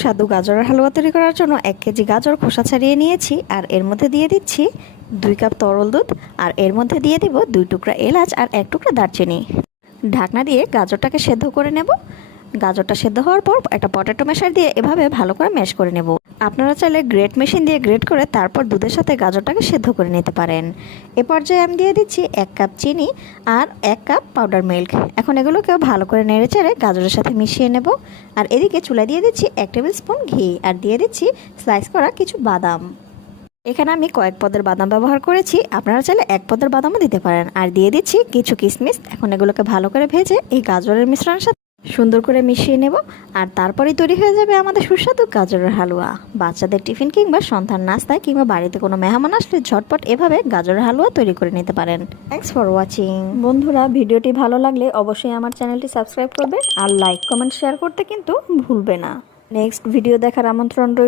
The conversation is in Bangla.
স্বাদু গাজরের হালুয়া তৈরি করার জন্য 1 কেজি গাজর খোসা ছাড়িয়ে নিয়েছি আর এর মধ্যে দিয়ে দিচ্ছি 2 কাপ তরল দুধ আর এর মধ্যে দিয়ে দিব 2 টুকরা এলাচ আর 1 টুকরা দারচিনি। ঢাকনা দিয়ে গাজরটাকে সেদ্ধ করে নেব। গাজরটা সেদ্ধ হওয়ার পর একটা পটেটো ম্যাশার দিয়ে এভাবে ভালো করে ম্যাশ করে নেব। আপনারা চাইলে গ্রেট মেশিন দিয়ে গ্রেট করে তারপর দুধের সাথে গাজরটাকে সেদ্ধ করে নিতে পারেন। এ পর্যায়ে আমি দিয়ে দিচ্ছি 1 কাপ চিনি আর 1 কাপ পাউডার মিল্ক। এখন এগুলোকে ভালো করে নেড়েচেড়ে গাজরের সাথে মিশিয়ে নেব। আর এদিকে চুলায় দিয়ে দিচ্ছি 1 টেবিল স্পুন ঘি আর দিয়ে দিচ্ছি স্লাইস করা কিছু বাদাম। এখানে আমি কয়েক পদের বাদাম ব্যবহার করেছি, আপনারা চাইলে 1 পদের বাদামও দিতে পারেন। আর দিয়ে দিচ্ছি কিছু কিশমিশ। এখন এগুলোকে ভালো করে ভেজে এই গাজরের মিশ্রণের সাথে সুন্দর করে মিশিয়ে নেব। আর তারপরেই তৈরি হয়ে যাবে আমাদের সুস্বাদু গাজরের হালুয়া। বাচ্চাদের টিফিন কিংবা সন্ধ্যার নাস্তায় কিংবা বাড়িতে কোনো মেহমান আসলে ঝটপট এভাবে গাজরের হালুয়া তৈরি করে নিতে পারেন। Thanks for watching. বন্ধুরা, ভিডিওটি ভালো লাগলে অবশ্যই আমার চ্যানেলটি সাবস্ক্রাইব করবে আর লাইক কমেন্ট শেয়ার করতে কিন্তু ভুলবে না। নেক্সট ভিডিও দেখার আমন্ত্রণ রইল।